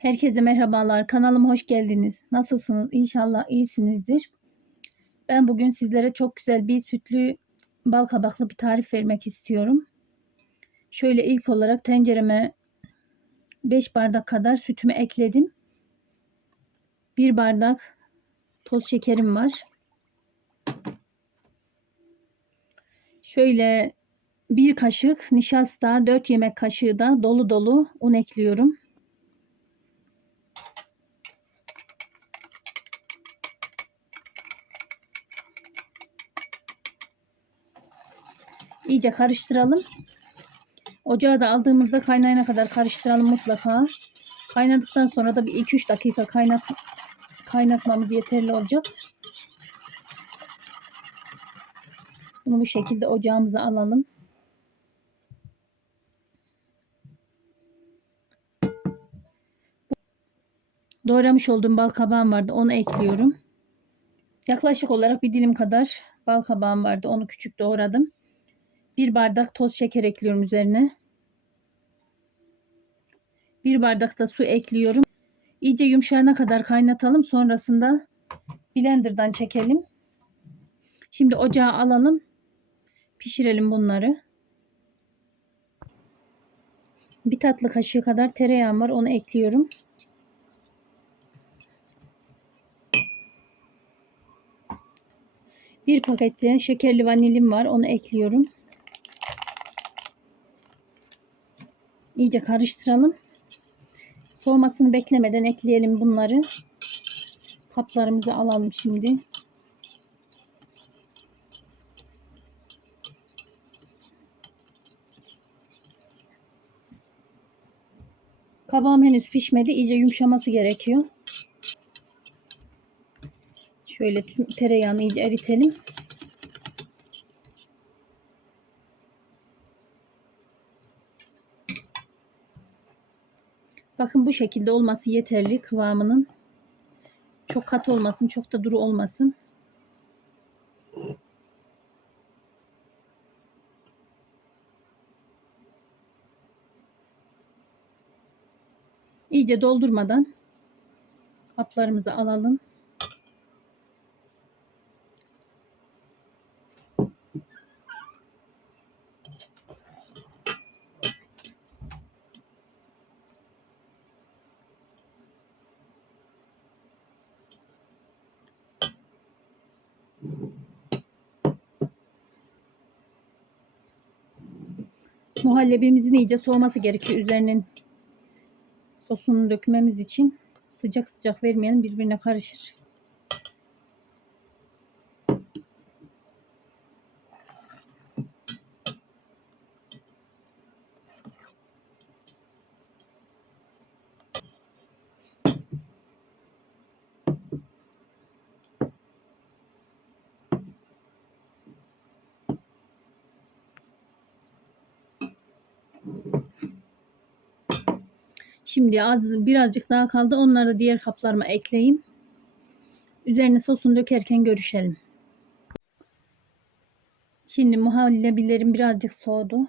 Herkese merhabalar. Kanalıma hoş geldiniz. Nasılsınız? İnşallah iyisinizdir. Ben bugün sizlere çok güzel bir sütlü bal kabaklı bir tarif vermek istiyorum. Şöyle ilk olarak tencereme 5 bardak kadar sütümü ekledim. 1 bardak toz şekerim var. Şöyle bir kaşık nişasta, 4 yemek kaşığı da dolu dolu un ekliyorum. İyice karıştıralım. Ocağa da aldığımızda kaynayana kadar karıştıralım mutlaka. Kaynadıktan sonra da bir 2-3 dakika kaynat kaynatmamız yeterli olacak. Bunu bu şekilde ocağımıza alalım. Doğramış olduğum bal kabağım vardı. Onu ekliyorum. Yaklaşık olarak bir dilim kadar bal kabağım vardı. Onu küçük doğradım. Bir bardak toz şeker ekliyorum üzerine. Bir bardak da su ekliyorum. İyice yumuşayana kadar kaynatalım. Sonrasında blenderdan çekelim. Şimdi ocağa alalım. Pişirelim bunları. Bir tatlı kaşığı kadar tereyağım var. Onu ekliyorum. Bir pakette şekerli vanilim var. Onu ekliyorum. İyice karıştıralım. Soğumasını beklemeden ekleyelim bunları. Kaplarımızı alalım şimdi. Kabağım henüz pişmedi. İyice yumuşaması gerekiyor. Şöyle tereyağını iyice eritelim. Bakın bu şekilde olması yeterli kıvamının. Çok katı olmasın, çok da duru olmasın. İyice doldurmadan kaplarımızı alalım. Muhallebimizin iyice soğuması gerekiyor. Üzerinin sosunu dökmemiz için sıcak sıcak vermeyelim birbirine karışır. Şimdi az birazcık daha kaldı. Onları da diğer kaplarıma ekleyeyim. Üzerine sosunu dökerken görüşelim. Şimdi muhallebilerim birazcık soğudu.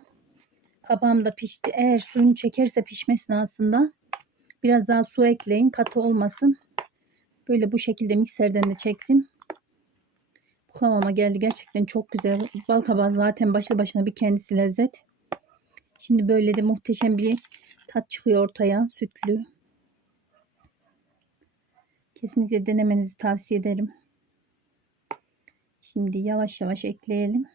Kabağım da pişti. Eğer suyunu çekerse pişme esnasında biraz daha su ekleyin. Katı olmasın. Böyle bu şekilde mikserden de çektim. Bu kıvama geldi. Gerçekten çok güzel. Bal kabağı zaten başlı başına bir kendisi lezzet. Şimdi böyle de muhteşem bir tat çıkıyor ortaya sütlü. Kesinlikle denemenizi tavsiye ederim. Şimdi yavaş yavaş ekleyelim.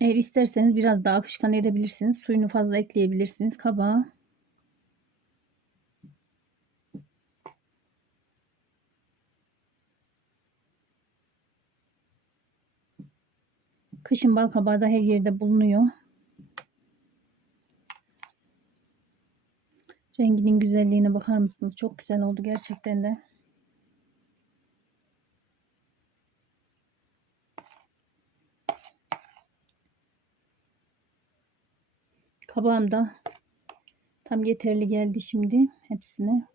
Eğer isterseniz biraz daha akışkan edebilirsiniz. Suyunu fazla ekleyebilirsiniz kabağa. Kışın bal kabağı da her yerde bulunuyor. Renginin güzelliğine bakar mısınız? Çok güzel oldu gerçekten de. Kabağım da tam yeterli geldi şimdi hepsine.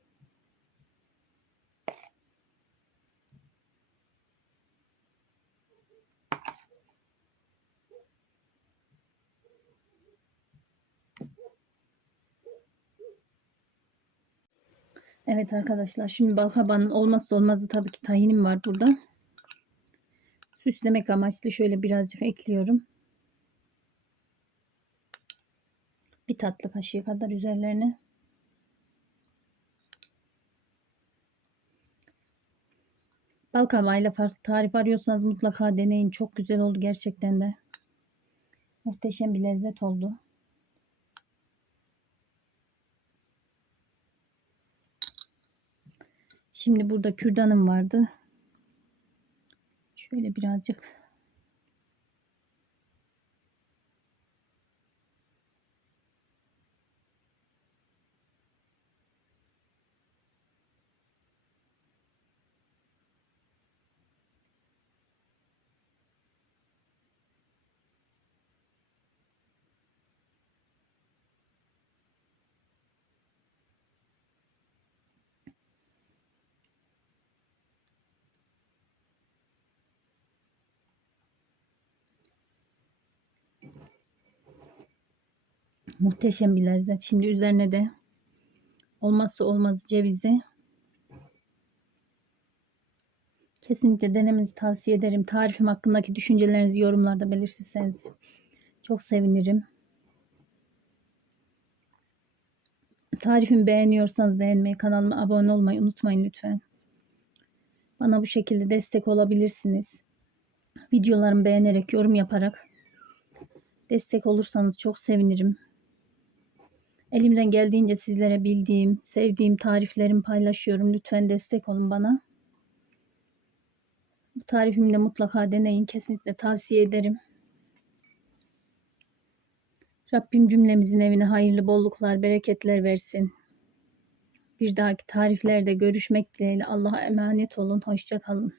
Evet arkadaşlar şimdi balkabanın olmazsa olmazı tabii ki tahinim var burada. Süslemek amaçlı şöyle birazcık ekliyorum. Bir tatlı kaşığı kadar üzerlerine. Bal kabağıyla farklı tarif arıyorsanız mutlaka deneyin. Çok güzel oldu gerçekten de. Muhteşem bir lezzet oldu. Şimdi burada kürdanım vardı. Şöyle birazcık muhteşem bir lezzet. Şimdi üzerine de olmazsa olmaz cevizi. Kesinlikle denemenizi tavsiye ederim. Tarifim hakkındaki düşüncelerinizi yorumlarda belirtirseniz çok sevinirim. Tarifimi beğeniyorsanız beğenmeyi, kanalıma abone olmayı unutmayın lütfen. Bana bu şekilde destek olabilirsiniz. Videolarımı beğenerek, yorum yaparak destek olursanız çok sevinirim. Elimden geldiğince sizlere bildiğim, sevdiğim tariflerimi paylaşıyorum. Lütfen destek olun bana. Bu tarifimi de mutlaka deneyin. Kesinlikle tavsiye ederim. Rabbim cümlemizin evine hayırlı bolluklar, bereketler versin. Bir dahaki tariflerde görüşmek dileğiyle Allah'a emanet olun. Hoşça kalın.